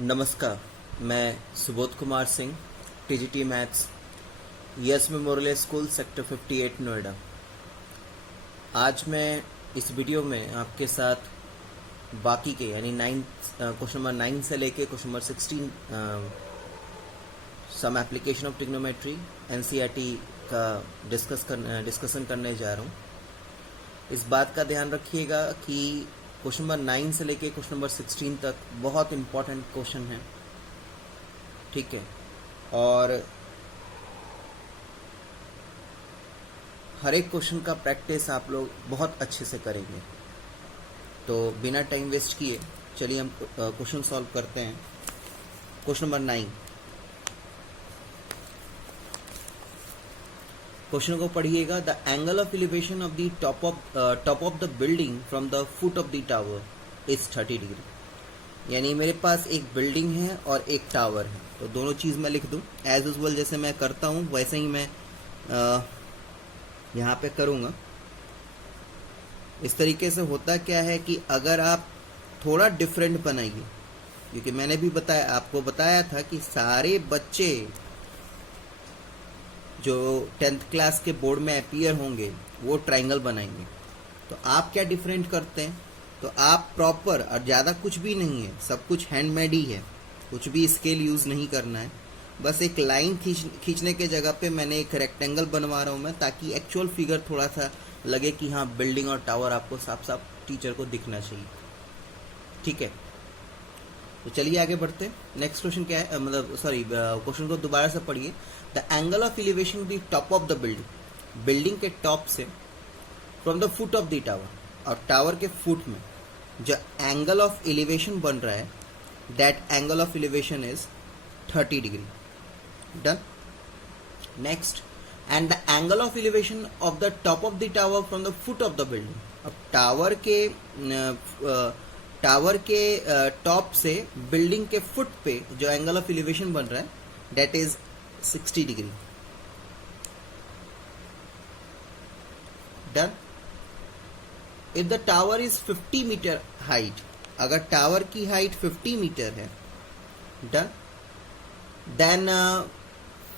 नमस्कार, मैं Subodh Kumar Singh, TGT maths, yes memorial school, sector 58, Noida. आज मैं इस वीडियो में आपके साथ बाकी के यानी क्वेश्चन नंबर 9 से लेके question number 16 some application of trigonometry NCERT का डिस्कशन करने जा रहा हूँ। इस बात का ध्यान रखिएगा कि क्वेश्चन नंबर 9 से लेके क्वेश्चन नंबर 16 तक बहुत इंपॉर्टेंट क्वेश्चन है, ठीक है। और हर एक क्वेश्चन का प्रैक्टिस आप लोग बहुत अच्छे से करेंगे। तो बिना टाइम वेस्ट किए चलिए हम क्वेश्चन सॉल्व करते हैं। क्वेश्चन नंबर 9, क्वेश्चन को पढ़िएगा। The angle of elevation of the top of the building from the foot of the tower is 30 degree. यानी मेरे पास एक बिल्डिंग है और एक टावर है, तो दोनों चीज मैं लिख दूं एज यूजुअल, जैसे मैं करता हूं वैसे ही मैं यहाँ पे करूंगा। इस तरीके से होता क्या है कि अगर आप थोड़ा डिफरेंट बनाइए, क्योंकि मैंने भी आपको बताया था कि सारे बच्चे जो 10th क्लास के बोर्ड में अपीयर होंगे वो ट्रायंगल बनाएंगे। तो आप क्या डिफरेंट करते हैं, तो आप प्रॉपर, और ज़्यादा कुछ भी नहीं है, सब कुछ हैंडमेड ही है, कुछ भी स्केल यूज़ नहीं करना है। बस एक लाइन खींचने के जगह पे मैंने एक रेक्टेंगल बनवा रहा हूँ मैं, ताकि एक्चुअल फिगर थोड़ा सा लगे कि हाँ बिल्डिंग और टावर आपको साफ साफ टीचर को दिखना चाहिए, ठीक है। तो चलिए आगे बढ़ते हैं। नेक्स्ट क्वेश्चन क्या है, क्वेश्चन को दोबारा से पढ़िए। The angle of elevation the top of the building, building के टॉप से from the foot of the tower, और टावर के फुट में जो एंगल ऑफ एलिवेशन बन रहा है, that angle of elevation is 30 degree. Done. Next, and the angle of elevation of the top of the tower from the foot of the building. अब tower के top से building के foot पे जो angle of elevation बन रहा है, that is 60 degree. Done. If the tower is 50 meter height, अगर टावर की हाइट 50 मीटर है, done, then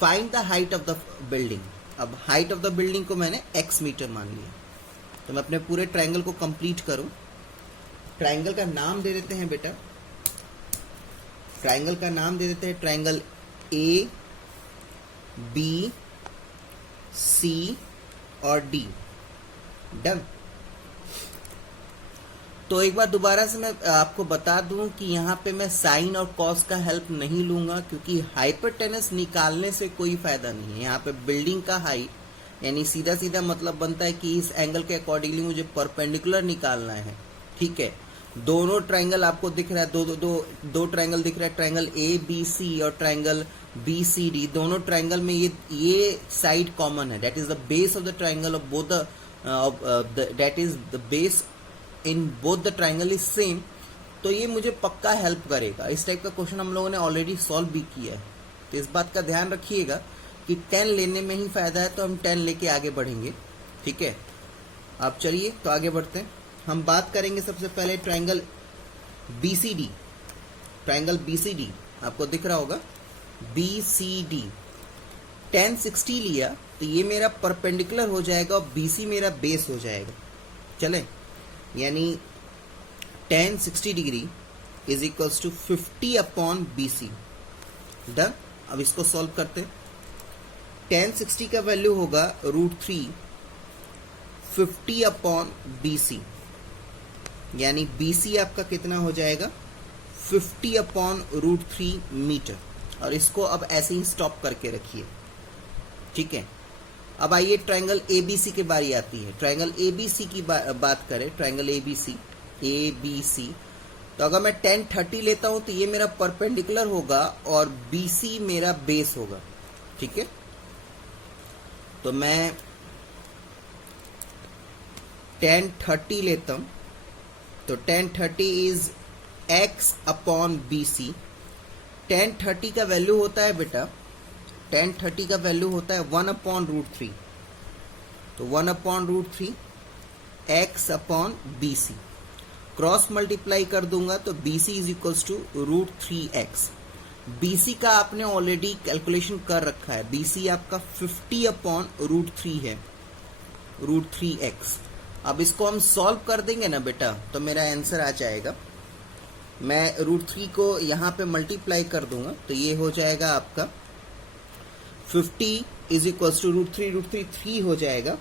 find the height of the building. अब हाइट ऑफ द बिल्डिंग को मैंने x मीटर मान लिया। तो मैं अपने पूरे ट्रायंगल को कंप्लीट करूं। ट्रायंगल का नाम दे देते हैं बेटा, ट्रायंगल का नाम दे देते हैं ट्रायंगल ए बी सी और डी। डन। तो एक बार दोबारा से मैं आपको बता दूं कि यहाँ पे मैं साइन और कॉस का हेल्प नहीं लूंगा, क्योंकि हाइपोटेनस निकालने से कोई फायदा नहीं है। यहाँ पे बिल्डिंग का हाइट यानी सीधा सीधा मतलब बनता है कि इस एंगल के अकॉर्डिंगली मुझे परपेंडिकुलर निकालना है, ठीक है। दोनों ट्रायंगल आपको दिख रहा है, दो ट्रायंगल दिख रहा है, ट्रायंगल ए बी सी और ट्रायंगल बी सी डी। दोनों ट्रायंगल में ये साइड कॉमन है, that is the base of the triangle of both that is the base in both the triangle is same. तो ये मुझे पक्का हेल्प करेगा। इस टाइप का क्वेश्चन हम लोगों ने ऑलरेडी सॉल्व भी किया है। तो इस बात का ध्यान रखिएगा कि 10 लेने में ही फायदा है, तो हम 10 लेके आगे बढ़ेंगे, ठीक है। अब चलिए तो आगे बढ़ते हैं। हम बात करेंगे सबसे पहले ट्रायंगल BCD। ट्रायंगल BCD आपको दिख रहा होगा, BCD 10 60 लिया तो ये मेरा परपेंडिकुलर हो जाएगा और BC मेरा बेस हो जाएगा। चले, यानी 10 60 degree is equals to 50 upon BC। Done. अब इसको सॉल्व करते हैं। 10 60 का वैल्यू होगा √3 50 अपॉन BC, यानी BC आपका कितना हो जाएगा 50 अपॉन √3 मीटर। और इसको अब ऐसे ही स्टॉप करके रखिए, ठीक है। अब आइए ट्रायंगल ABC की बारी आती है। ट्रायंगल ABC की बात करें, ट्रायंगल ABC, तो अगर मैं 10 30 लेता हूं तो ये मेरा परपेंडिकुलर होगा और BC मेरा बेस होगा, ठीक है। तो मैं 10 30 लेता हूं, तो 10 30 इज x अपॉन BC। 10 30 का वैल्यू होता है बेटा, 10 30 का वैल्यू होता है 1 अपॉन √3। तो 1 upon √3 x upon BC। Cross multiply कर दूंगा तो BC is equals to √3x। BC का आपने ऑलरेडी कैलकुलेशन कर रखा है, BC आपका 50/√3 है, √3x। अब इसको हम सॉल्व कर देंगे ना बेटा तो मेरा आंसर आ जाएगा। मैं √3 को यहाँ पे मल्टीप्लाई कर दूंगा तो ये हो जाएगा आपका 50 इज इक्वल्स टू √3 3 हो जाएगा,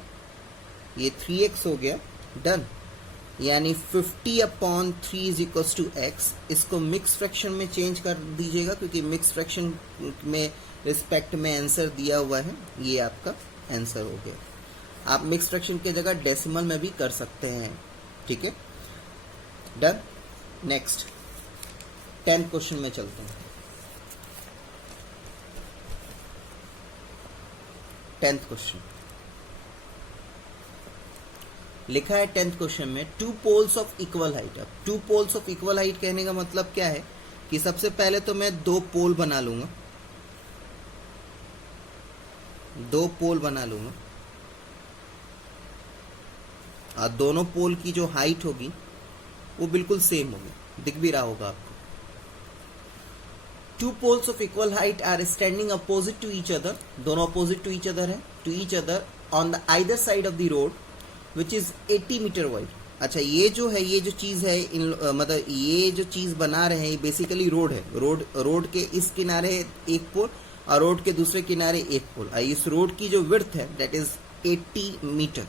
ये 3x हो गया, डन। यानी 50/3 इज इक्वल्स टू x। इसको मिक्स फ्रैक्शन में चेंज कर दीजिएगा क्योंकि मिक्स फ्रैक्शन में रिस्पेक्ट में आंसर दिया हुआ है, ये आपका आंसर हो गया। आप मिक्स फ्रैक्शन की जगह डेसिमल में भी कर सकते हैं, ठीक है, डन। नेक्स्ट 10th क्वेश्चन में चलते हैं। 10th क्वेश्चन लिखा है 10th क्वेश्चन में 2 पोल्स ऑफ इक्वल हाइट। अब 2 पोल्स ऑफ इक्वल हाइट कहने का मतलब क्या है कि सबसे पहले तो मैं 2 पोल बना लूंगा, 2 पोल बना लूंगा और दोनों पोल की जो हाइट होगी वो बिल्कुल सेम होगी, दिख भी रहा होगा आपको। 2 poles of equal height are standing opposite to each other, दोनों opposite to each other है, to each other on the either side of the road which is 80 meter wide। अच्छा ये जो है, ये जो चीज है मतलब ये जो चीज बना रहे हैं ये बेसिकली रोड है। रोड के इस किनारे एक पोल और रोड के दूसरे किनारे एक पोल। इस रोड की जो विड्थ है that is 80 meter,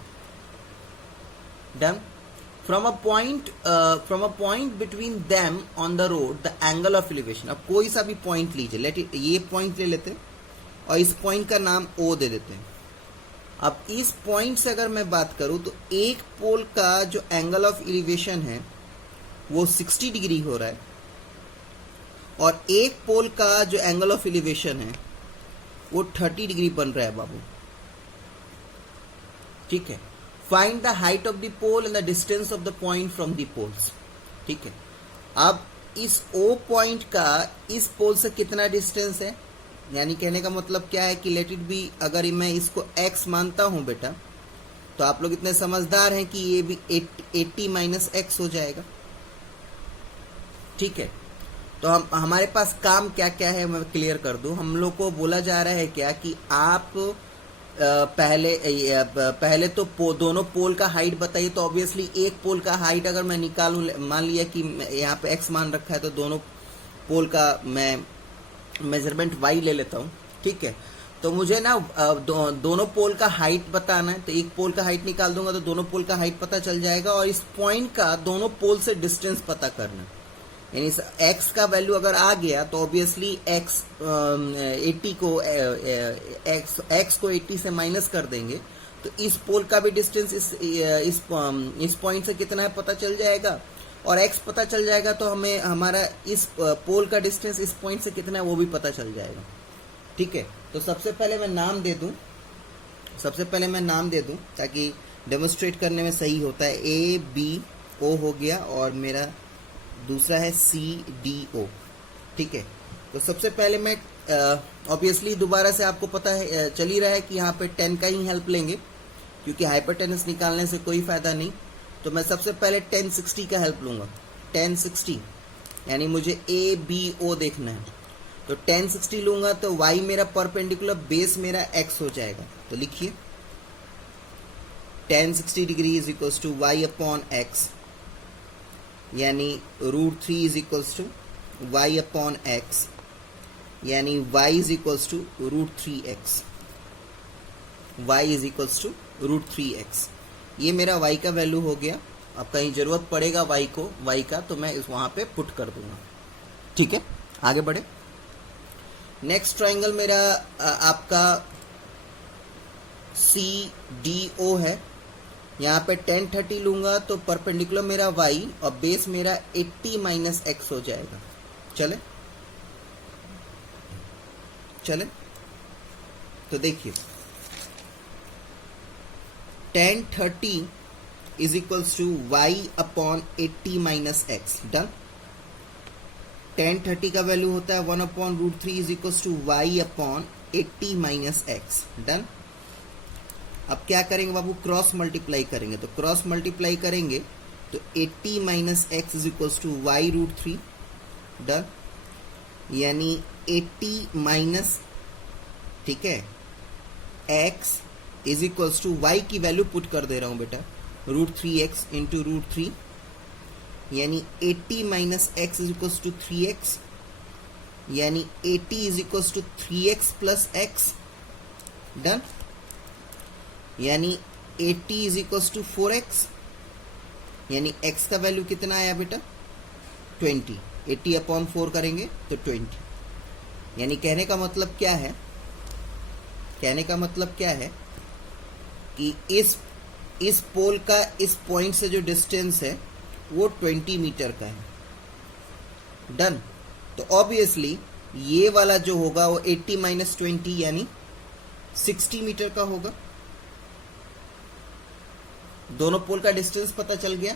done. From a point between them on the road, the angle of elevation। अब कोई सा भी पॉइंट लीजिए, ये पॉइंट ले लेते हैं और इस पॉइंट का नाम O दे देते हैं। अब इस पॉइंट से अगर मैं बात करूं तो एक पोल का जो एंगल ऑफ एलिवेशन है वो 60 डिग्री हो रहा है और एक पोल का जो एंगल ऑफ एलिवेशन है वो 30 डिग्री बन रहा है बाबू, ठीक है। Find the height of the pole and the distance of the point from the poles, ठीक है। अब इस O पॉइंट का इस पोल से कितना डिस्टेंस है, यानी कहने का मतलब क्या है कि लेट इट बी, अगर मैं इसको x मानता हूं बेटा तो आप लोग इतने समझदार हैं कि ये भी 80 माइनस x हो जाएगा, ठीक है। तो हमारे पास काम क्या क्या है मैं क्लियर कर दूं। हम लोग को बोला जा रहा है क्या कि आप पहले तो दोनों पोल का हाइट बताइए। तो ऑब्वियसली एक पोल का हाइट अगर मैं निकालूं, मान लिया कि यहाँ पे x मान रखा है तो दोनों पोल का मैं मेजरमेंट y ले लेता हूँ, ठीक है। तो मुझे ना दोनों पोल का हाइट बताना है तो एक पोल का हाइट निकाल दूंगा तो दोनों पोल का हाइट पता चल जाएगा और इस पॉइंट का दोनों पोल से डिस्टेंस पता करना, यानी x का वैल्यू अगर आ गया तो ऑब्वियसली x 80 को x को 80 से माइनस कर देंगे तो इस पोल का भी डिस्टेंस इस पॉइंट से कितना है पता चल जाएगा और x पता चल जाएगा तो हमें हमारा इस पोल का डिस्टेंस इस पॉइंट से कितना है वो भी पता चल जाएगा, ठीक है। तो सबसे पहले मैं नाम दे दूं, ताकि डेमोन्स्ट्रेट करने में सही होता है। ABO हो गया और मेरा दूसरा है CDO, ठीक है। तो सबसे पहले मैं ऑब्वियसली दोबारा से आपको पता है चल ही रहा है कि यहाँ पे 10 का ही हेल्प लेंगे क्योंकि हाइपरटेनस निकालने से कोई फायदा नहीं। तो मैं सबसे पहले 1060 का हेल्प लूंगा, 1060 यानी मुझे ABO देखना है तो 1060 लूंगा तो y मेरा परपेंडिकुलर, बेस मेरा x हो जाएगा। तो लिखिए 1060 degree is equals to y upon x, यानी √3 is equals to y upon x, यानी y is equals to √3x, y is equals to √3x। ये मेरा y का वैल्यू हो गया। अब कहीं जरूरत पड़ेगा y का तो मैं वहां पे पुट कर दूंगा, ठीक है। आगे बढ़े। नेक्स्ट ट्राइंगल मेरा आपका CDO है। यहाँ पे 1030 लूंगा तो परपेंडिकुलर मेरा y और बेस मेरा 80 माइनस x हो जाएगा। चले तो देखिए 1030 is equals to y upon 80 minus x, done. 1030 का वैल्यू होता है 1 upon √3 is equals to y upon 80 minus x, done. अब क्या करेंगे बाबू, क्रॉस मल्टीप्लाई करेंगे। तो क्रॉस मल्टीप्लाई करेंगे तो 80 minus x is equals to y root three. Done. यानी 80 माइनस, ठीक है, x is equals to y की वैल्यू पुट कर दे रहा हूं बेटा, root three x into root three, यानी 80 minus x is equals to 3x, यानी 80 is equals to 3x plus x. Done. यानी 80 इज इक्वल्स टू 4x, यानी x का वैल्यू कितना आया बेटा 20। 80 अपॉन 4 करेंगे तो 20। यानी कहने का मतलब क्या है, कहने का मतलब क्या है कि इस पोल का इस पॉइंट से जो डिस्टेंस है वो 20 मीटर का है। डन। तो ऑब्वियसली ये वाला जो होगा वो 80 माइनस 20 यानी 60 मीटर का होगा। दोनों पोल का डिस्टेंस पता चल गया।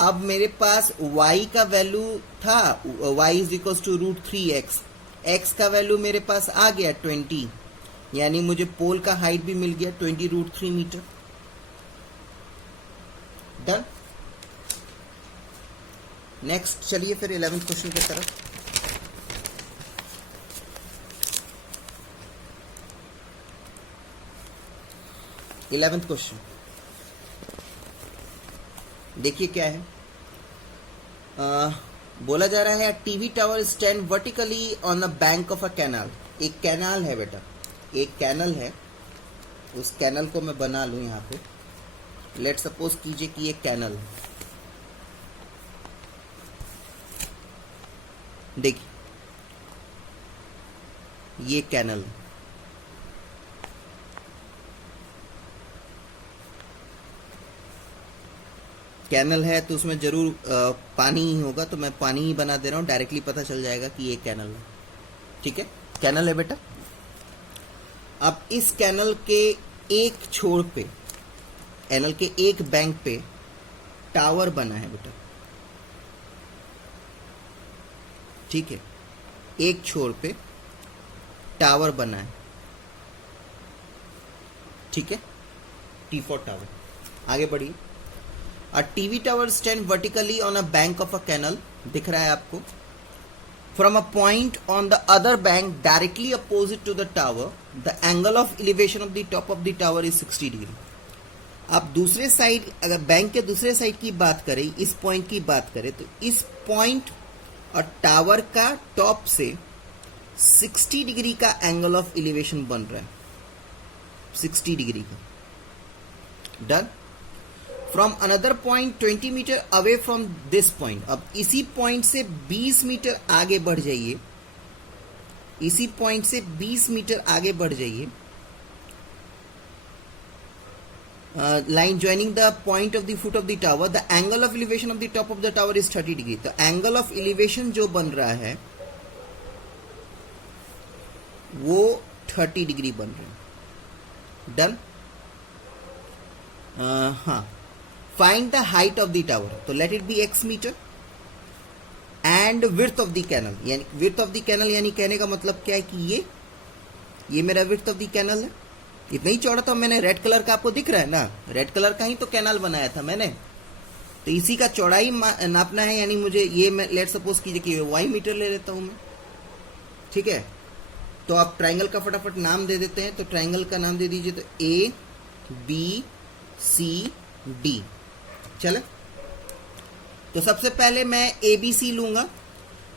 अब मेरे पास y का वैल्यू था, y is equal to root three x, x का वैल्यू मेरे पास आ गया 20, यानी मुझे पोल का हाइट भी मिल गया 20 root three meter. Done. Next चलिए फिर 11th क्वेश्चन की तरफ। इलेवेंथ क्वेश्चन देखिए क्या है। बोला जा रहा है TV tower stand vertically on the bank of a canal. एक कैनाल है बेटा, एक कैनल है, उस कैनल को मैं बना लूं यहाँ पे। लेट सपोज कीजिए कि ये कैनल है। देखिए ये कैनल है, कैनल है तो उसमें जरूर पानी ही होगा, तो मैं पानी ही बना दे रहा हूं, डायरेक्टली पता चल जाएगा कि ये कैनल है। ठीक है, कैनल है बेटा। अब इस कैनल के एक छोर पे, कैनल के एक बैंक पे टावर बना है बेटा। ठीक है, एक छोर पे टावर बना है। ठीक है, टी फॉर टावर। आगे बढ़िए। A TV tower stand vertically on a bank of a canal, दिख रहा है आपको। From a point on the other bank directly opposite to the tower, the angle of elevation of the top of the tower is 60 degree. आप दूसरे side, अगर bank के दूसरे side की बात करें, इस पॉइंट की बात करें, तो इस पॉइंट और टावर का टॉप से 60 डिग्री का एंगल ऑफ एलिवेशन बन रहा है, 60 डिग्री का। Done. From another point 20 meter away from this point, अब इसी पॉइंट से 20 मीटर आगे बढ़ जाइए, इसी पॉइंट से 20 मीटर आगे बढ़ जाइए। Line joining the point of the foot of the tower, the angle of elevation of the top of the tower is 30 degree. तो एंगल ऑफ एलिवेशन जो बन रहा है वो 30 डिग्री बन रहा है। डन। हाँ, find the height of the tower, तो let it be x metre, and width of the canal, यानी विड्थ ऑफ द कैनल, यानी कहने का मतलब क्या है कि ये मेरा विड्थ ऑफ द कैनल है। इतना ही चौड़ा था, मैंने रेड कलर का आपको दिख रहा है ना, रेड कलर का ही तो कैनल बनाया था मैंने, तो इसी का चौड़ाई नापना है। यानी मुझे ये, मैं लेट सपोज कीजिए कि y मीटर ले लेता हूं मैं। ठीक है, तो आप ट्राइंगल का फटाफट नाम दे देते हैं। तो ट्राइंगल का नाम दे दीजिए, तो ABCD। चले, तो सबसे पहले मैं ABC लूंगा,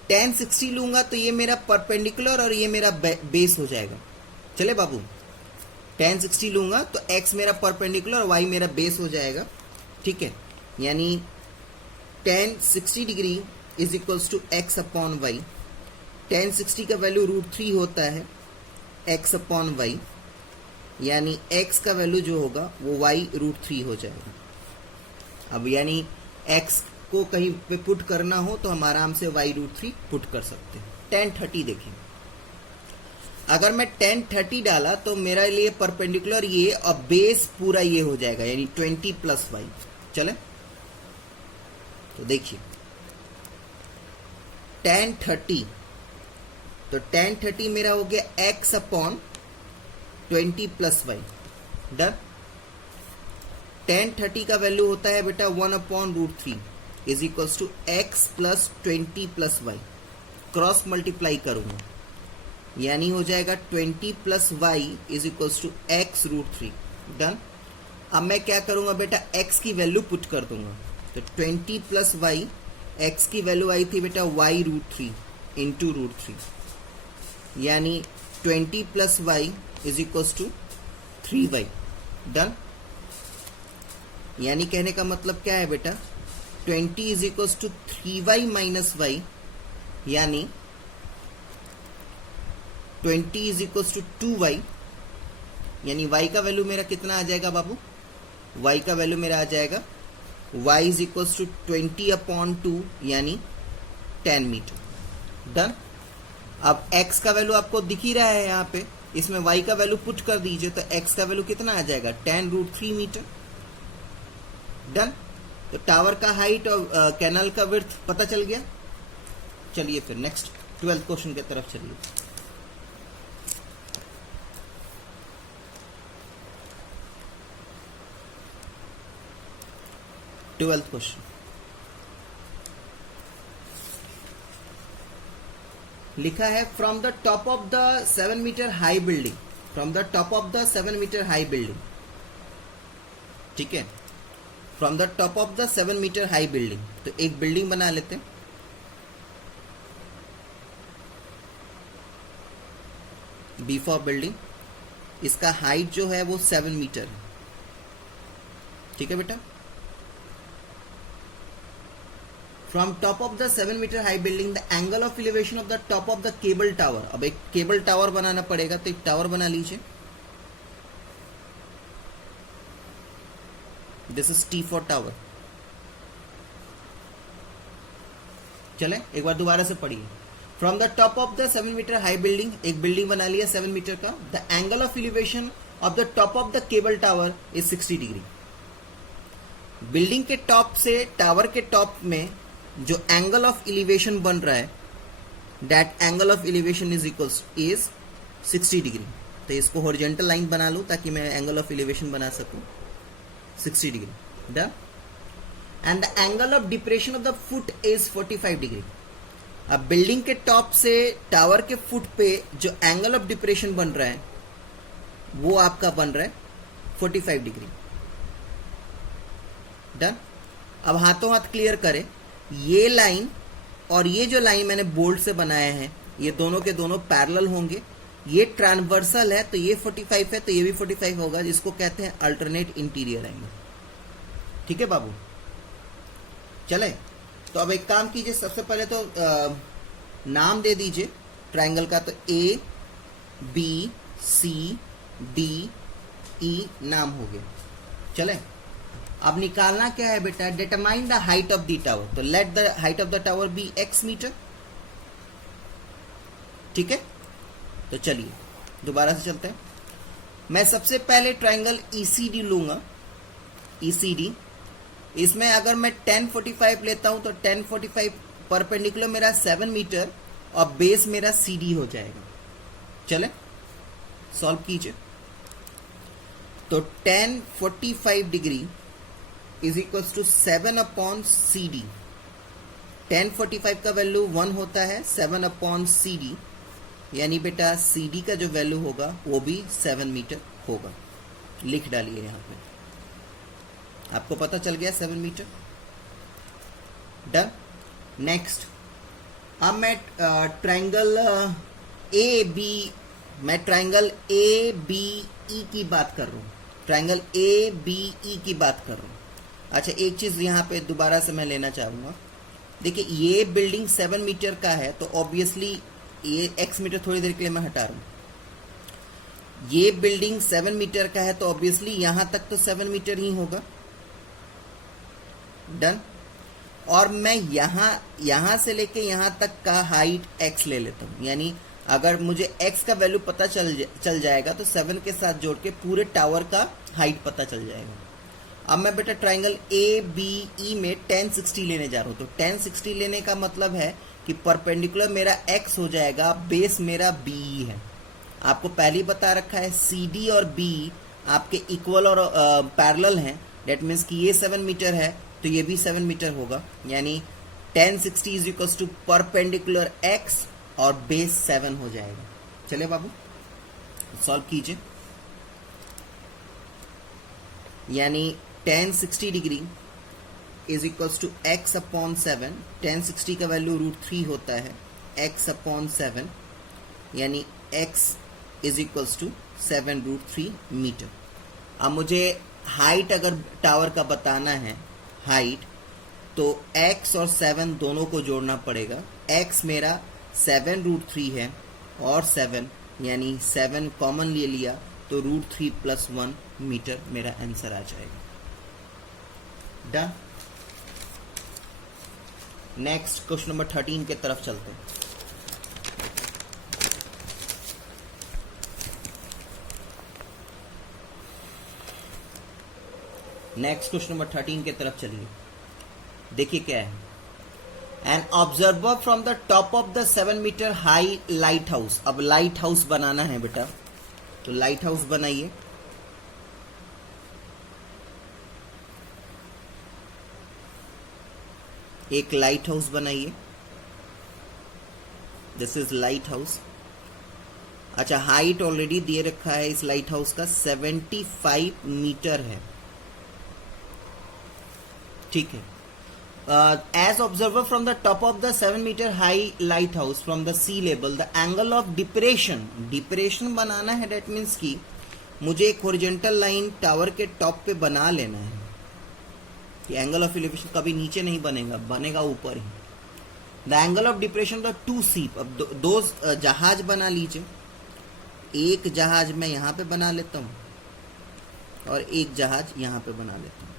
tan 60 लूंगा, तो ये मेरा परपेंडिकुलर और ये मेरा बेस हो जाएगा। चले बाबू, tan 60 लूंगा तो x मेरा परपेंडिकुलर और y मेरा बेस हो जाएगा। ठीक है, यानी tan 60 degree is equals to x upon y। tan 60 का वैल्यू √3 होता है x अपॉन y, यानी x का वैल्यू जो होगा वो y √3 हो जाएगा। अब यानी x को कहीं पे पुट करना हो तो हम आराम से y √3 पुट कर सकते हैं। tan 30 देखिए, अगर मैं tan 30 डाला तो मेरा लिए परपेंडिकुलर ये और बेस पूरा ये हो जाएगा, यानी 20 प्लस y। चले, तो देखिए tan 30, तो tan 30 मेरा हो गया x upon 20 plus y। Done. 1030 का वैल्यू होता है बेटा 1/√3 is equals to x plus 20 plus y. Cross multiply करूंगा यानी हो जाएगा 20 plus y is equals to x√3। Done. अब मैं क्या करूंगा बेटा, x की वैल्यू पुट कर दूंगा। तो 20 प्लस वाई, x की वैल्यू आई थी बेटा y√3 इंटू √3 यानी 20 plus y is equals to 3y। Done. यानी कहने का मतलब क्या है बेटा, 20 is equals to 3y minus y यानी 20 इज इक्वल्स टू 2y यानी y का वैल्यू मेरा कितना आ जाएगा बाबू, y का वैल्यू मेरा आ जाएगा y इज इक्वल्स टू 20/2 यानी 10 मीटर। डन। अब x का वैल्यू आपको दिख ही रहा है यहाँ पे, इसमें y का वैल्यू पुट कर दीजिए तो x का वैल्यू कितना आ जाएगा 10√3 मीटर। डन। तो टावर का हाइट और कैनल का विड्थ पता चल गया। चलिए फिर नेक्स्ट 12th क्वेश्चन की तरफ चलिए। ट्वेल्थ क्वेश्चन लिखा है from the top of the 7 meter high building, from the top of the 7 meter high building, ठीक है, from the top of the 7 meter high building. तो एक बिल्डिंग बना लेते हैं, बी फॉर बिल्डिंग, इसका हाइट जो है वो 7 मीटर है, ठीक है बेटा। From top of the 7 meter high building the angle of elevation of the top of the cable tower. अब एक केबल टावर बनाना पड़ेगा तो एक टावर बना लीजिए। This is T for tower. चले एक बार दोबारा से पढ़िए। From the top of the 7 meter high building, एक बिल्डिंग बना लिया 7 मीटर का। The angle of elevation of the top of the cable tower is 60 degree. Building के टॉप से टावर के टॉप में जो एंगल ऑफ एलिवेशन बन रहा है, that angle of elevation is equals is 60 degree. तो इसको हॉरिजॉन्टल लाइन बना लो ताकि मैं एंगल ऑफ एलिवेशन बना सकूं 60 degree. Done. And the angle of depression of the foot is 45 degree. अब बिल्डिंग के टॉप से टावर के फुट पे जो एंगल ऑफ डिप्रेशन बन रहा है वो आपका बन रहा है 45 डिग्री। डन। अब हाथों हाथ क्लियर करें, ये लाइन और ये जो लाइन मैंने बोल्ट से बनाया है ये दोनों के दोनों पैरेलल होंगे। ये ट्रांसवर्सल है तो ये 45 है तो ये भी 45 होगा, जिसको कहते हैं अल्टरनेट इंटीरियर एंगल। ठीक है बाबू। चले तो अब एक काम कीजिए, सबसे पहले तो नाम दे दीजिए ट्रायंगल का। तो A B C D E नाम हो गया। चले अब निकालना क्या है बेटा, determine the height of the tower. तो let the height of the tower be x metre. ठीक है, तो चलिए दोबारा से चलते हैं। मैं सबसे पहले ट्रायंगल ECD लूंगा। ECD, इसमें अगर मैं 1045 लेता हूं तो 1045 परपेंडिकुलर मेरा 7 मीटर और बेस मेरा CD हो जाएगा। चले सॉल्व कीजिए। तो 1045 degree is equals to 7/CD। 1045 का वैल्यू 1 होता है, 7/CD यानी बेटा CD का जो वैल्यू होगा वो भी 7 मीटर होगा। लिख डालिए यहां पे, आपको पता चल गया 7 मीटर। डन। नेक्स्ट, अब मैं ट्रायंगल मैं ट्रायंगल ABE की बात कर रहा हूं। ट्रायंगल ABE की बात कर रहा हूं। अच्छा, एक चीज यहां पे दोबारा से मैं लेना चाहूंगा। देखिए ये बिल्डिंग 7 मीटर का है तो ऑब्वियसली ये x मीटर थोड़ी देर के लिए मैं हटा रहा हूं। ये बिल्डिंग 7 मीटर का है तो ऑब्वियसली यहां तक तो 7 मीटर ही होगा। डन। और मैं यहां से लेके यहां तक का हाइट x ले लेता हूं, यानी अगर मुझे x का वैल्यू पता चल जाएगा तो 7 के साथ जोड़ के पूरे टावर का हाइट पता चल जाएगा। अब मैं बेटा ट्रायंगल ABE में 1060 लेने जा रहा हूं। तो 1060 लेने का मतलब है कि परपेंडिकुलर मेरा x हो जाएगा, बेस मेरा BE है। आपको पहले ही बता रखा है CD और BE आपके इक्वल और पैरेलल हैं, डेट मीन्स कि ये 7 मीटर है तो ये भी 7 मीटर होगा, यानी 1060 is equal to perpendicular x और बेस 7 हो जाएगा। चलिए बाबू सॉल्व कीजिए। यानी 1060 degree is equals to x upon 7, 1060 का वैल्यू √3 होता है, x अपॉन 7 यानी x is equals to 7√3 meter. अब मुझे हाइट अगर टावर का बताना है हाइट, तो x और 7 दोनों को जोड़ना पड़ेगा। x मेरा 7√3 है और 7 यानी 7 कॉमन ले लिया तो √3 + 1 मीटर मेरा आंसर आ जाएगा। डन। नेक्स्ट क्वेश्चन नंबर 13 के तरफ चलते हैं। नेक्स्ट क्वेश्चन नंबर 13 के तरफ चलिए। देखिए क्या है, an observer from the top of the 7 meter high lighthouse. अब लाइट हाउस बनाना है बेटा, तो लाइट हाउस बनाइए। एक लाइट हाउस बनाइए, दिस इज लाइट हाउस। अच्छा, हाइट ऑलरेडी दे रखा है इस लाइट हाउस का 75 मीटर है, ठीक है। As observer from the top of the 7 meter high lighthouse from the sea level, the angle of depression बनाना है। डेट मीन्स कि मुझे एक हॉरिजॉन्टल लाइन टावर के टॉप पे बना लेना है कि एंगल ऑफ एलिवेशन कभी नीचे नहीं बनेगा, बनेगा ऊपर ही। The angle of depression the two ship. अब दो जहाज बना लीजिए, एक जहाज मैं यहाँ पे बना लेता हूँ और एक जहाज यहाँ पे बना लेता हूँ,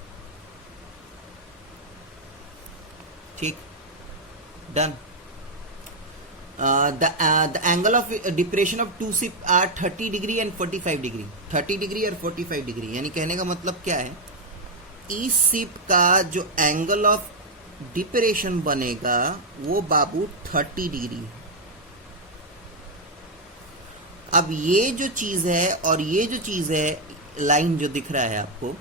ठीक। Done. The angle of depression of two ship are 30 degree and 45 degree. 30 degree और 45 डिग्री, यानी कहने का मतलब क्या है, इस शिप का जो एंगल ऑफ डिप्रेशन बनेगा वो बाबू 30 डिग्री है। अब ये जो चीज है और ये जो चीज है, लाइन जो दिख रहा है आपको,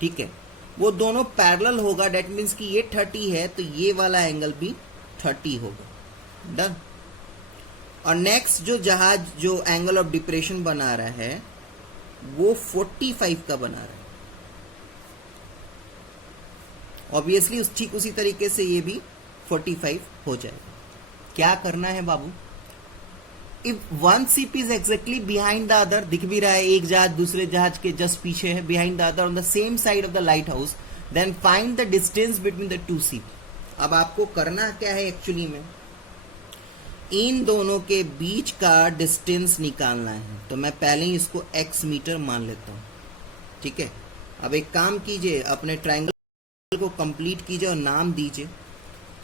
ठीक है, वो दोनों पैरेलल होगा। डेट मीन्स कि ये 30 है तो ये वाला एंगल भी 30 होगा। डन। और नेक्स्ट जो जहाज जो एंगल ऑफ डिप्रेशन बना रहा है वो 45 का बना रहा है। ऑब्वियसली ठीक उसी तरीके से ये भी 45 हो जाएगा। क्या करना है बाबू, if one ship is exactly behind the other, दिख भी रहा है एक जहाज दूसरे जहाज के जस्ट पीछे है, behind the other on the same side of the lighthouse, then find the distance between the two ship. अब आपको करना क्या है एक्चुअली में, इन दोनों के बीच का डिस्टेंस निकालना है। तो मैं पहले ही इसको x मीटर मान लेता हूं, ठीक है। अब एक काम कीजिए, अपने ट्रायंगल को कंप्लीट कीजिए और नाम दीजिए।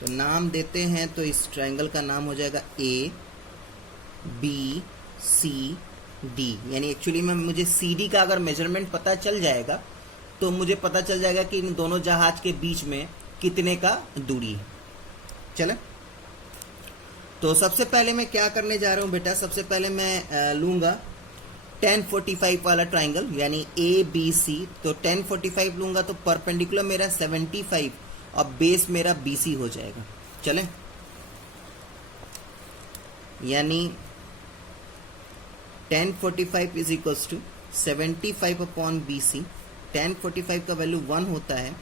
तो नाम देते हैं तो इस ट्रायंगल का नाम हो जाएगा ABCD, यानी एक्चुअली में मुझे CD का अगर मेजरमेंट पता चल जाएगा तो मुझे पता चल जाएगा कि इन दोनों जहाज के बीच में कितने का दूरी है। चले, तो सबसे पहले मैं क्या करने जा रहा हूं बेटा, सबसे पहले मैं लूंगा 1045 वाला ट्राइंगल, यानी ABC। तो 1045 लूंगा तो परपेंडिकुलर मेरा 75 और बेस मेरा BC हो जाएगा। चले, यानी 1045 is equals to 75 upon BC। 1045 का वैल्यू 1 होता है,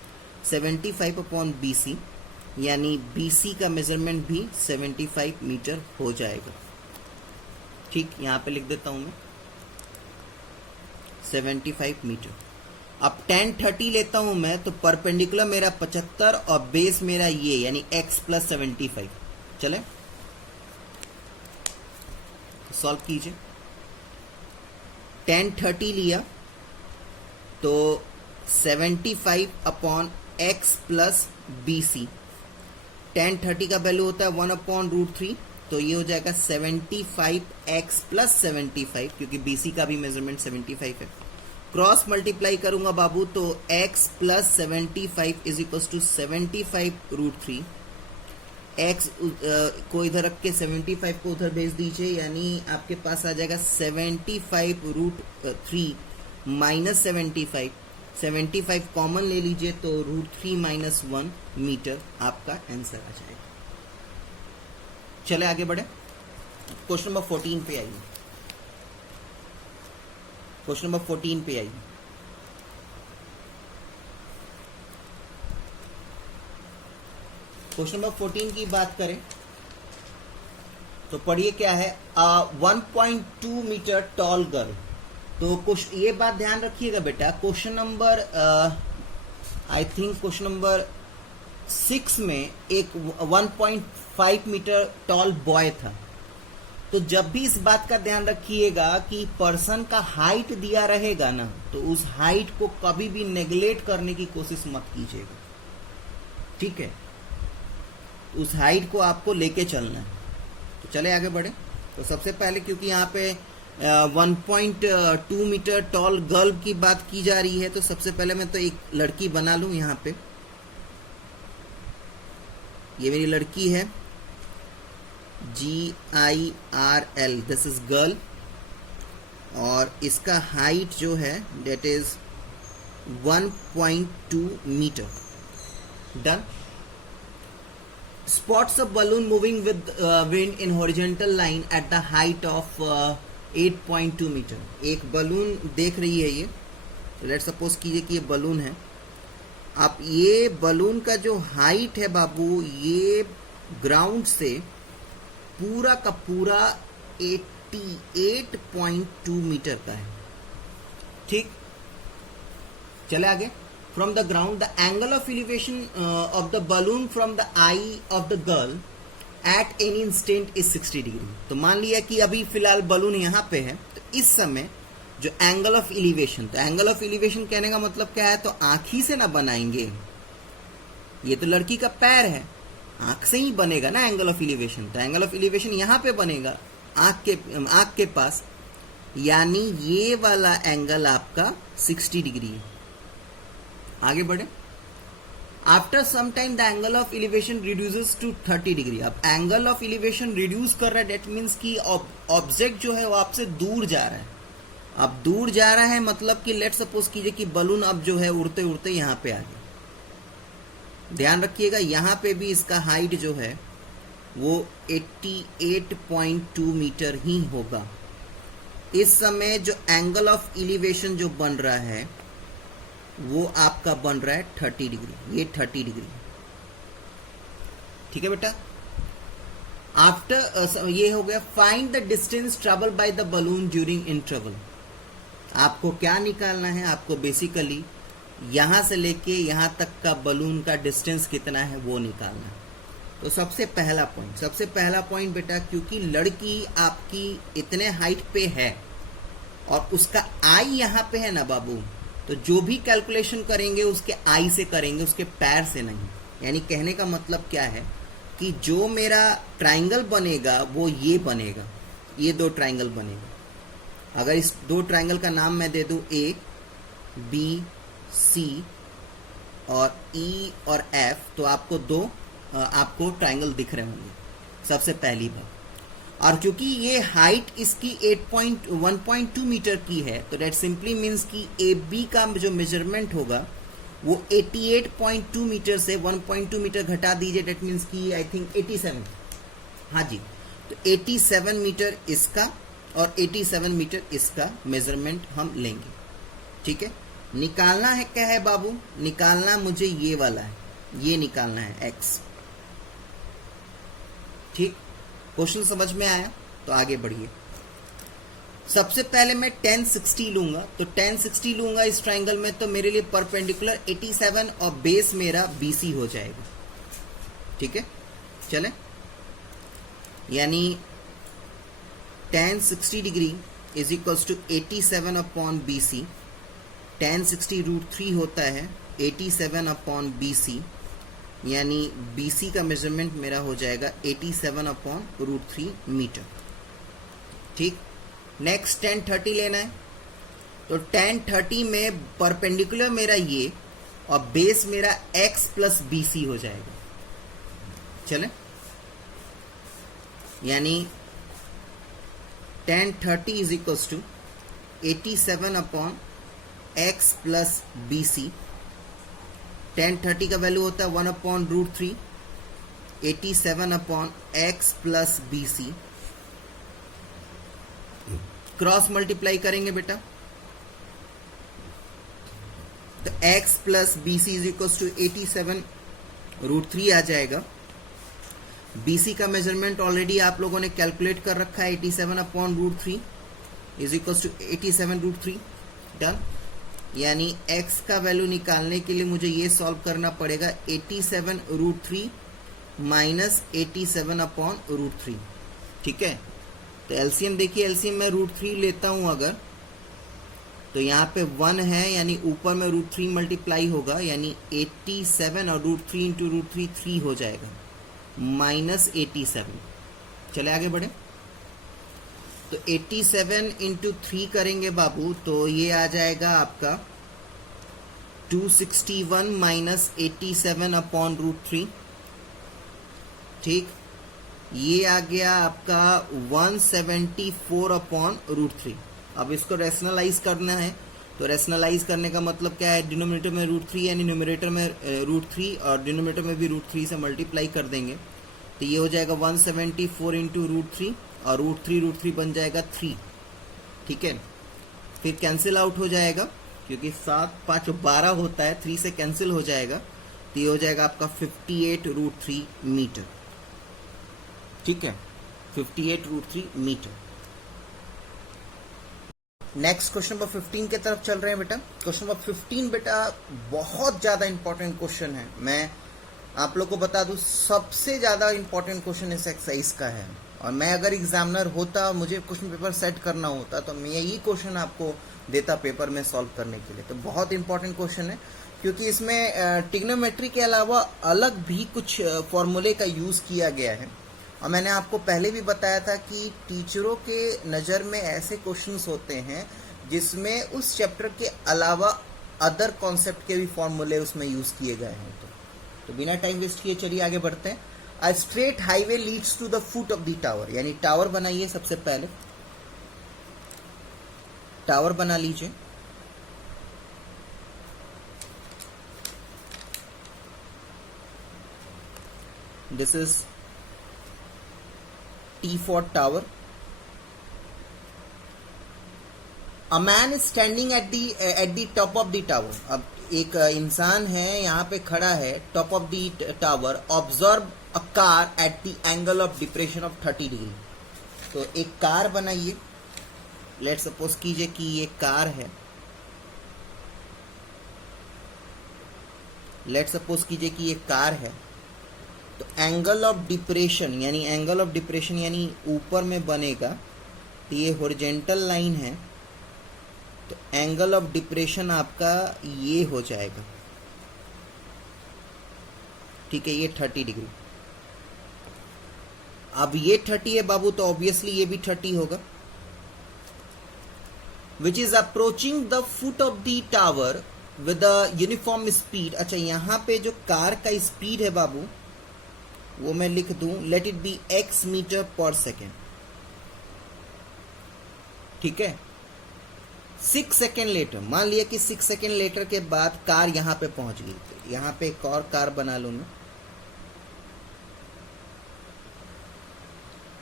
75 अपॉन BC, यानी BC का मेजरमेंट भी 75 मीटर हो जाएगा। ठीक, यहां पे लिख देता हूं मैं 75 मीटर। अब 1030 लेता हूं मैं तो परपेंडिकुलर मेरा 75 और बेस मेरा ये यानी x प्लस 75। चले, सॉल्व कीजिए। 1030 लिया तो 75 अपॉन x प्लस BC। 1030 का वैल्यू होता है 1 अपॉन √3, तो ये हो जाएगा 75x प्लस 75, क्योंकि BC का भी मेजरमेंट 75 है। क्रॉस मल्टीप्लाई करूंगा बाबू तो x plus 75 is equal to 75 √3। x को इधर रख के 75 को उधर भेज दीजिए, यानी आपके पास आ जाएगा 75 √3 माइनस 75। 75 कॉमन ले लीजिए तो √3 - 1 मीटर आपका आंसर आ जाएगा। चले आगे बढ़े, क्वेश्चन नंबर 14 पे आइए। क्वेश्चन नंबर 14 पे आइए। क्वेश्चन नंबर 14 की बात करें तो पढ़िए क्या है। 1.2 मीटर टॉल गर्ल। तो कुछ ये बात ध्यान रखिएगा बेटा, question number I think question number 6 में एक 1.5 मीटर टॉल बॉय था। तो जब भी इस बात का ध्यान रखिएगा कि पर्सन का हाइट दिया रहेगा ना, तो उस हाइट को कभी भी नेग्लेक्ट करने की कोशिश मत कीजिएगा, ठीक है। उस हाइट को आपको लेके चलना है। तो चले आगे बढ़े। तो सबसे पहले क्योंकि यहाँ पे 1.2 मीटर टॉल गर्ल की बात की जा रही है, तो सबसे पहले मैं तो एक लड़की बना लूं। यहाँ पे ये मेरी लड़की है, GIRL, दिस इज गर्ल, और इसका हाइट जो है that is 1.2 meter. Done. Spots of balloon moving with wind in horizontal line at the height of 8.2 meter. एक बलून देख रही है ये, तो लेट सपोज कीजिए कि ये बलून है। आप ये बलून का जो हाइट है बाबू, ये ग्राउंड से पूरा का पूरा 88.2 मीटर का है, ठीक। चले आगे। From the ground, the angle of elevation of the balloon from the eye of the girl at any instant is 60 degree। तो मान लिया कि अभी फिलहाल बलून यहाँ पे है, तो इस समय जो एंगल ऑफ एलिवेशन, तो एंगल ऑफ एलिवेशन कहने का मतलब क्या है, तो आँख ही से ना बनाएंगे। ये तो लड़की का पैर है, आँख से ही बनेगा ना एंगल ऑफ एलिवेशन। तो एंगल ऑफ एलिवेशन यहाँ पे बनेगा आँख के पास, यानी ये वाला एंगल आपका 60 डिग्री है। आगे बढ़े। After some time the angle of elevation reduces to 30 degree. अब एंगल ऑफ एलिवेशन रिड्यूस कर रहा है, डेट मीन्स कि ऑब्जेक्ट जो है वो आपसे दूर जा रहा है। अब दूर जा रहा है मतलब कि लेट सपोज कीजिए कि बलून अब जो है उड़ते उड़ते यहाँ पे आ गया। ध्यान रखिएगा यहाँ पे भी इसका हाइट जो है वो 88.2 मीटर ही होगा। इस समय जो एंगल ऑफ एलिवेशन जो बन रहा है वो आपका बन रहा है 30 डिग्री। ये 30 डिग्री, ठीक है बेटा। आफ्टर ये हो गया। Find the distance travel by the balloon during interval. आपको क्या निकालना है, आपको बेसिकली यहां से लेके यहां तक का बलून का डिस्टेंस कितना है वो निकालना है। तो सबसे पहला पॉइंट बेटा, क्योंकि लड़की आपकी इतने हाइट पे है और उसका आई यहाँ पे है ना बाबू, तो जो भी कैलकुलेशन करेंगे उसके आई से करेंगे, उसके पैर से नहीं। यानी कहने का मतलब क्या है कि जो मेरा ट्राइंगल बनेगा वो ये बनेगा, ये दो ट्राइंगल बनेगा। अगर इस दो ट्राइंगल का नाम मैं दे दूं A, B, C और E और F, तो आपको आपको ट्राइंगल दिख रहे होंगे सबसे पहली बार। और क्योंकि ये हाइट इसकी 1.2 मीटर की है, तो डेट सिंपली मीन्स कि AB का जो मेजरमेंट होगा वो 88.2 मीटर से 1.2 मीटर घटा दीजिए, डेट मीन्स कि आई थिंक 87। हाँ जी, तो 87 मीटर इसका और 87 मीटर इसका मेजरमेंट हम लेंगे, ठीक है। निकालना है क्या है बाबू, निकालना मुझे ये वाला है, ये निकालना है x, ठीक। क्वेश्चन समझ में आया? तो आगे बढ़िए। सबसे पहले मैं 1060 लूंगा, तो 1060 लूंगा इस ट्राइंगल में, तो मेरे लिए परपेंडिकुलर 87 और बेस मेरा BC हो जाएगा, ठीक है। चले, यानी 1060 degree is equals to 87 upon BC। 1060 √3 होता है 87 अपॉन BC, यानी BC का मेजरमेंट मेरा हो जाएगा 87 अपॉन √3 मीटर, ठीक। नेक्स्ट 1030 लेना है, तो 1030 में परपेंडिकुलर मेरा ये और बेस मेरा x प्लस BC हो जाएगा। चले, यानी 1030 is equals to 87 upon x plus B C. tan 30 का वैल्यू होता है 1/√3, 87/x plus B C. Cross multiply करेंगे बेटा तो x plus B C is equal to 87√3 आ जाएगा। BC का मेजरमेंट ऑलरेडी आप लोगों ने कैलकुलेट कर रखा है, 87/√3 इज इक्वल टू 87√3। डन। यानी x का वैल्यू निकालने के लिए मुझे ये सॉल्व करना पड़ेगा 87√3 माइनस 87/√3। ठीक है, तो एलसीएम देखिए, एलसीएम में √3 लेता हूं अगर, तो यहाँ पे 1 है, यानी ऊपर में √3 मल्टीप्लाई होगा, यानी 87 और √3 इंटू √3 3 हो जाएगा, माइनस 87। चले आगे बढ़े, तो 87 इंटू 3 करेंगे बाबू, तो ये आ जाएगा आपका 261 माइनस 87/√3। ठीक, ये आ गया आपका 174/√3। अब इसको रैशनलाइज करना है, तो रैशनलाइज करने का मतलब क्या है, डिनोमिनेटर में √3 यानी न्यूमरेटर में √3 और डिनोमिनेटर में भी √3 से मल्टीप्लाई कर देंगे, तो ये हो जाएगा 174 इंटू √3 और √3 बन जाएगा 3। ठीक है, फिर कैंसिल आउट हो जाएगा क्योंकि 7 5 12 होता है, 3 से कैंसिल हो जाएगा, तो ये हो जाएगा आपका 58√3 मीटर। ठीक है, 58√3 मीटर। नेक्स्ट क्वेश्चन नंबर 15 की तरफ चल रहे हैं बेटा। क्वेश्चन नंबर 15 बेटा बहुत ज्यादा इंपॉर्टेंट क्वेश्चन है। मैं आप लोग को बता दूं, सबसे ज्यादा इंपॉर्टेंट क्वेश्चन इस एक्सरसाइज का है, और मैं अगर एग्जामिनर होता, मुझे क्वेश्चन पेपर सेट करना होता, तो मैं यही क्वेश्चन आपको देता पेपर में सॉल्व करने के लिए। तो बहुत इंपॉर्टेंट क्वेश्चन है, क्योंकि इसमें ट्रिग्नोमेट्री के अलावा अलग भी कुछ फॉर्मूले का यूज किया गया है। और मैंने आपको पहले भी बताया था कि टीचरों के नज़र में ऐसे क्वेश्चंस होते हैं जिसमें उस चैप्टर के अलावा अदर कॉन्सेप्ट के भी फॉर्मूले उसमें यूज किए गए हैं। तो बिना टाइम वेस्ट किए चलिए आगे बढ़ते हैं। A straight highway leads to the foot of the tower, यानी टावर बनाइए। सबसे पहले टावर बना लीजिए। This is T for tower. A man is standing at the top of the tower. अब एक इंसान है यहाँ पे खड़ा है top of the tower. Observe a car at the angle of depression of 30 degree. तो एक कार बनाइए। लेट सपोज कीजिए कि ये कार है। लेट सपोज कीजिए कि ये कार है, तो एंगल ऑफ डिप्रेशन यानी ऊपर में बनेगा, तो ये हॉरिजॉन्टल लाइन है, तो एंगल ऑफ डिप्रेशन आपका ये हो जाएगा। ठीक है, ये 30 डिग्री। अब ये 30 है बाबू, तो ऑब्वियसली ये भी 30 होगा। Which is approaching the foot of the tower with a uniform speed. अच्छा, यहां पे जो कार का स्पीड है बाबू, वो मैं लिख दूं, let it be x meter पर सेकेंड। ठीक है, 6 सेकेंड लेटर, मान लिया कि 6 सेकेंड लेटर के बाद कार यहां पे पहुंच गई। तो यहां पे एक और कार बना लूं मैं।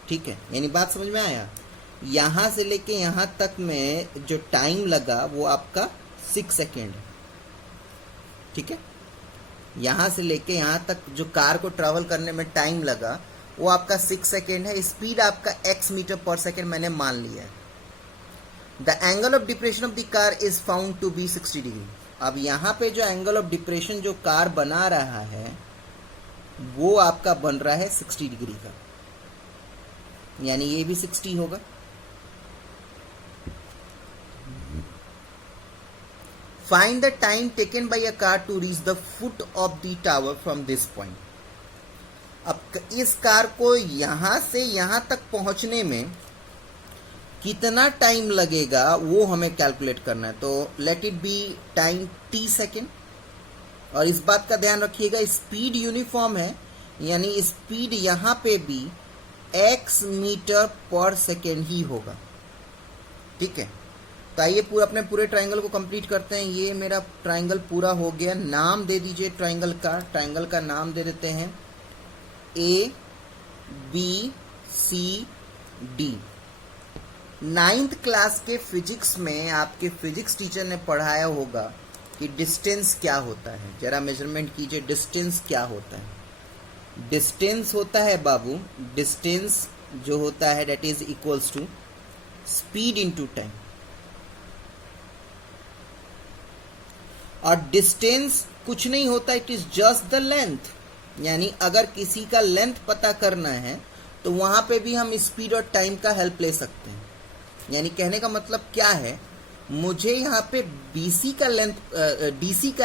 ठीक है, यानी बात समझ में आया। यहां से लेके यहां तक में जो टाइम लगा वो आपका 6 सेकेंड है। ठीक है, यहां से लेके यहां तक जो कार को ट्रेवल करने में टाइम लगा वो आपका 6 सेकेंड है। स्पीड आपका x मीटर पर सेकेंड मैंने मान लिया है। The angle of depression of the car is found to be 60 degree. अब यहां पे जो एंगल ऑफ डिप्रेशन जो कार बना रहा है वो आपका बन रहा है 60 डिग्री का, यानी ये भी 60 होगा। Find the time taken by a car to reach the foot of the tower from this point. अब इस कार को यहां से यहां तक पहुंचने में कितना टाइम लगेगा वो हमें कैलकुलेट करना है। तो let it B time t second. और इस बात का ध्यान रखिएगा, स्पीड यूनिफॉर्म है, यानी स्पीड यहां पे भी x मीटर पर सेकेंड ही होगा। ठीक है, तो आइए अपने पूरे ट्राइंगल को कंप्लीट करते हैं। ये मेरा ट्राइंगल पूरा हो गया। नाम दे दीजिए ट्राइंगल का नाम दे देते हैं ABCD। 9th क्लास के फिजिक्स में आपके फिजिक्स टीचर ने पढ़ाया होगा कि डिस्टेंस क्या होता है। जरा मेजरमेंट कीजिए, डिस्टेंस क्या होता है। डिस्टेंस होता है बाबू, डिस्टेंस जो होता है that is equals to speed into time. और डिस्टेंस कुछ नहीं होता, it is just the length. यानी अगर किसी का लेंथ पता करना है तो वहां पे भी हम स्पीड और टाइम का हेल्प ले सकते हैं। यानी कहने का मतलब क्या है, मुझे यहाँ पे DC का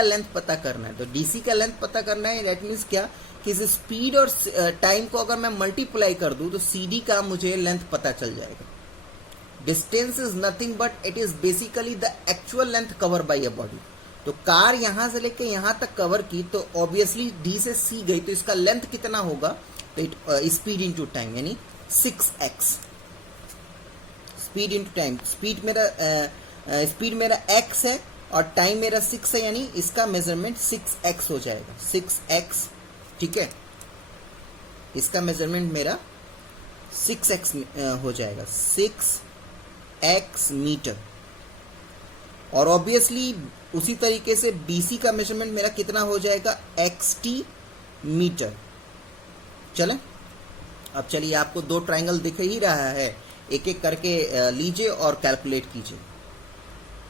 लेंथ पता करना है। तो DC का लेंथ पता करना है, दैट मीन्स क्या कि इस स्पीड और टाइम को अगर मैं मल्टीप्लाई कर दूं तो CD का मुझे लेंथ पता चल जाएगा। Distance is nothing but it is basically the actual length cover by a body. तो कार यहां से लेके यहां तक कवर की तो ऑब्वियसली D से C गई, तो इसका लेंथ कितना होगा, तो स्पीड इनटू टाइम यानी 6x। Speed into time, speed मेरा x है और टाइम मेरा 6 है, यानी इसका मेजरमेंट 6x हो जाएगा। 6x, ठीक है, इसका मेजरमेंट मेरा 6x हो जाएगा, 6x मीटर। और ऑब्वियसली उसी तरीके से BC का मेजरमेंट मेरा कितना हो जाएगा, xt मीटर। चलें, अब चलिए, आपको 2 ट्राइंगल दिख ही रहा है, एक एक करके लीजिए और कैलकुलेट कीजिए,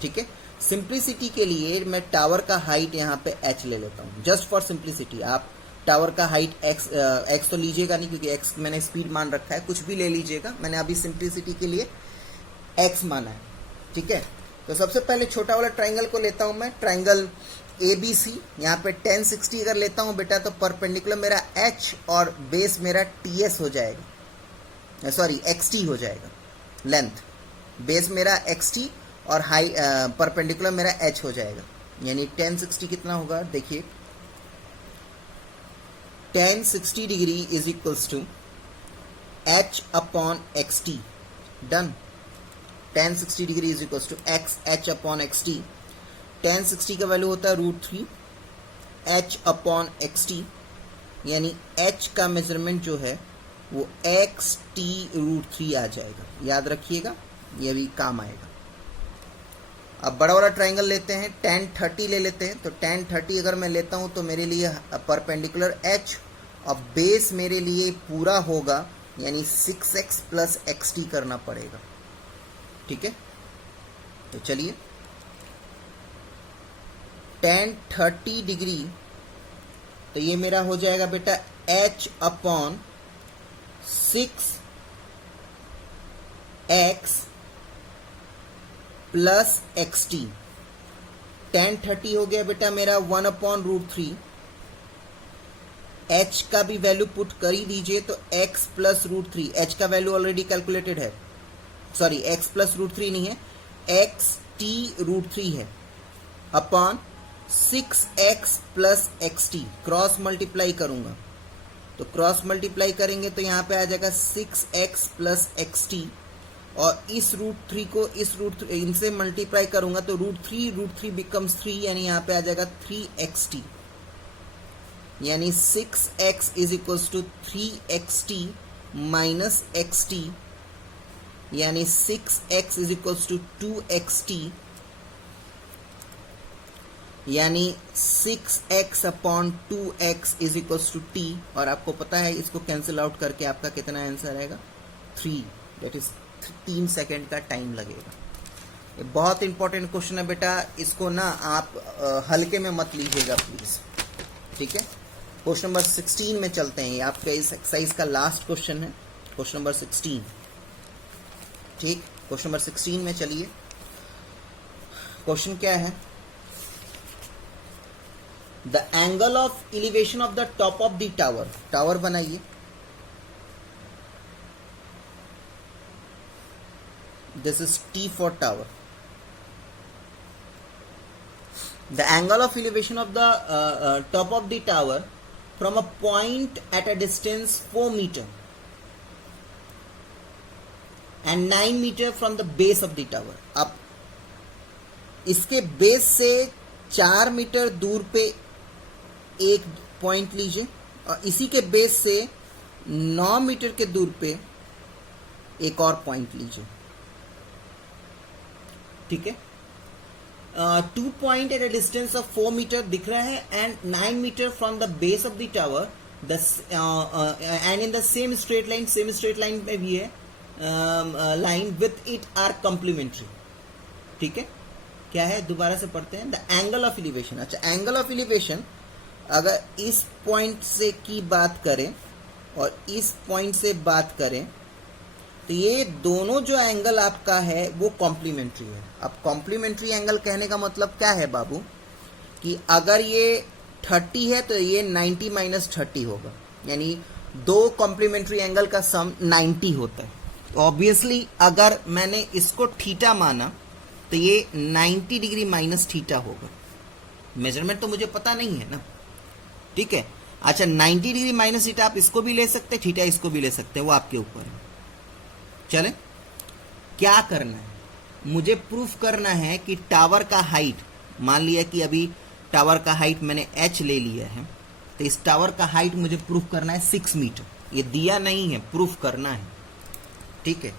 ठीक है। सिंप्लिसिटी के लिए मैं टावर का हाइट यहाँ पे h ले लेता हूँ, जस्ट फॉर सिंप्लिसिटी। आप टावर का हाइट x तो लीजिएगा नहीं, क्योंकि x मैंने स्पीड मान रखा है, कुछ भी ले लीजिएगा, मैंने अभी सिंप्लिसिटी के लिए x माना है, ठीक है। तो सबसे पहले छोटा वाला ट्राइंगल को लेता हूं मैं, ट्राइंगल ABC। यहाँ पे 1060 अगर लेता हूं बेटा तो परपेंडिकुलर मेरा h और बेस मेरा TS हो जाएगा, सॉरी XT हो जाएगा, लेंथ बेस मेरा XT और हाई परपेंडिकुलर मेरा h हो जाएगा। यानी 1060 कितना होगा, देखिए 1060 degree is equals to h upon XT। Done. 1060 degree is equals to h upon XT। 1060 का वैल्यू होता है √3 h अपॉन XT, यानी h का मेजरमेंट जो है वो XT √3 आ जाएगा। याद रखिएगा, ये भी काम आएगा। अब बड़ा वाला ट्राइंगल लेते हैं, 1030 ले लेते हैं। तो 1030 अगर मैं लेता हूं तो मेरे लिए परपेंडिकुलर h और बेस मेरे लिए पूरा होगा, यानी 6x प्लस XT करना पड़ेगा, ठीक है। तो चलिए 1030 डिग्री, तो ये मेरा हो जाएगा बेटा h upon 6x plus XT। 1030 हो गया बेटा मेरा 1 अपॉन √3। h का भी वैल्यू पुट कर ही दीजिए, तो x प्लस √3, h का वैल्यू ऑलरेडी कैलकुलेटेड है, सॉरी x प्लस √3 नहीं है, XT √3 है, upon 6x plus XT। Cross multiply करूंगा, तो क्रॉस मल्टीप्लाई करेंगे तो यहाँ पे आ जाएगा 6x प्लस XT, और इस √3 को इस इनसे मल्टीप्लाई करूंगा तो √3 बिकम्स 3, यानी यहाँ पे आ जाएगा 3XT। यानी 6x is equals to 3XT minus XT, यानी 6x is equals to 2XT, यानी 6x upon 2x is equals to t। और आपको पता है इसको कैंसिल आउट करके आपका कितना आंसर आएगा, 3। दैट इज 3 सेकेंड का टाइम लगेगा। ये बहुत इंपॉर्टेंट क्वेश्चन है बेटा, इसको ना आप हल्के में मत लीजिएगा प्लीज, ठीक है। क्वेश्चन नंबर 16 में चलते हैं, ये आपका इस एक्सरसाइज का लास्ट क्वेश्चन है, क्वेश्चन नंबर 16, ठीक। क्वेश्चन नंबर 16 में चलिए, क्वेश्चन क्या है, the angle of elevation of the top of the tower. Tower बनाइए, this is T for tower. The angle of elevation of the top of the tower from a point at a distance 4 meter and 9 meter from the base of the tower. अब इसके base से 4 metre दूर पे एक point लीजिए और इसी के बेस से 9 मीटर के दूर पे एक और पॉइंट लीजिए। ठीक है, 2 point at a distance of 4 meter दिख रहा है and 9 meter from the base of the tower and in the same straight line पे भी है line with it are complementary. ठीक है, क्या है दोबारा से पढ़ते हैं। द एंगल ऑफ एलिवेशन, अच्छा एंगल ऑफ एलिवेशन अगर इस पॉइंट से की बात करें और इस पॉइंट से बात करें तो ये दोनों जो एंगल आपका है वो कॉम्प्लीमेंट्री है। अब कॉम्प्लीमेंट्री एंगल कहने का मतलब क्या है बाबू, कि अगर ये 30 है तो ये 90 माइनस 30 होगा, यानी दो कॉम्प्लीमेंट्री एंगल का सम 90 होता है। तो ऑब्वियसली अगर मैंने इसको थीटा माना तो ये 90 डिग्री माइनस थीटा होगा। मेजरमेंट तो मुझे पता नहीं है ना। ठीक है, अच्छा 90 डिग्री माइनस थीटा आप इसको भी ले सकते हैं, थीटा इसको भी ले सकते हैं, वो आपके ऊपर है। चले, क्या करना है, मुझे प्रूफ करना है कि टावर का हाइट, मान लिया कि अभी टावर का हाइट मैंने h ले लिया है, तो इस टावर का हाइट मुझे प्रूफ करना है 6 मीटर। ये दिया नहीं है, प्रूफ करना है। ठीक है,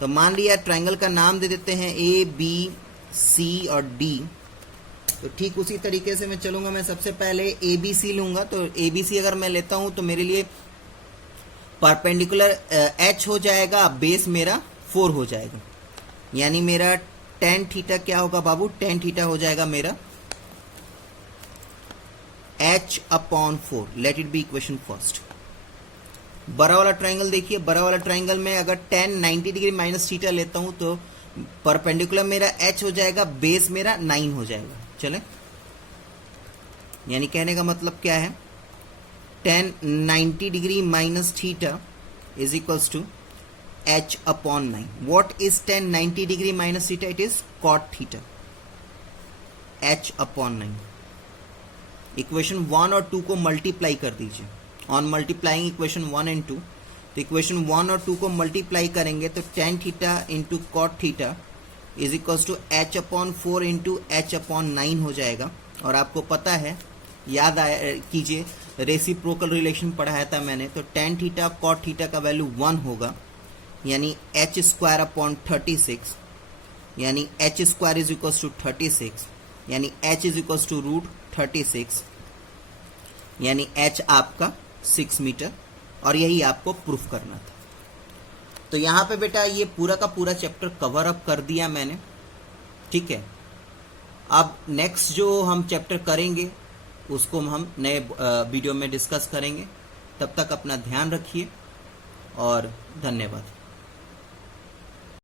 तो मान लिया ट्रायंगल का नाम दे देते हैं ए बी सी और डी। तो ठीक उसी तरीके से मैं चलूंगा। मैं सबसे पहले ए बी सी लूंगा। तो ए बी सी अगर मैं लेता हूं तो मेरे लिए परपेंडिकुलर h हो जाएगा, बेस मेरा 4 हो जाएगा, यानी मेरा tan थीटा क्या होगा बाबू, tan थीटा हो जाएगा मेरा h/4। Late it B equation first. बड़ा वाला ट्राइंगल देखिए, बड़ा वाला ट्राइंगल में अगर tan 90 डिग्री माइनस थीटा लेता हूं तो परपेंडिकुलर मेरा h हो जाएगा, बेस मेरा 9 हो जाएगा। चले, यानी कहने का मतलब क्या है, tan 90 degree minus theta is equals to h/9। What is tan 90 degree minus theta? It is cot theta, h/9। Equation 1 और 2 को मल्टीप्लाई कर दीजिए। ऑन मल्टीप्लाइंग इक्वेशन 1 एंड 2, तो इक्वेशन 1 और 2 को मल्टीप्लाई करेंगे तो tan theta into cot theta is equals to h/4 into h/9 हो जाएगा। और आपको पता है, याद कीजिए, रेसिप्रोकल रिलेशन पढ़ाया था मैंने, तो tan थीटा cot थीटा का वैल्यू 1 होगा, यानी h²/36, यानी h² इज इक्वल्स टू 36, यानी h इज इक्वल्स टू √36, यानी h आपका 6 मीटर। और यही आपको प्रूफ करना था। तो यहाँ पे बेटा ये पूरा का पूरा चैप्टर कवर अप कर दिया मैंने। ठीक है, अब नेक्स्ट जो हम चैप्टर करेंगे उसको हम नए वीडियो में डिस्कस करेंगे। तब तक अपना ध्यान रखिए और धन्यवाद।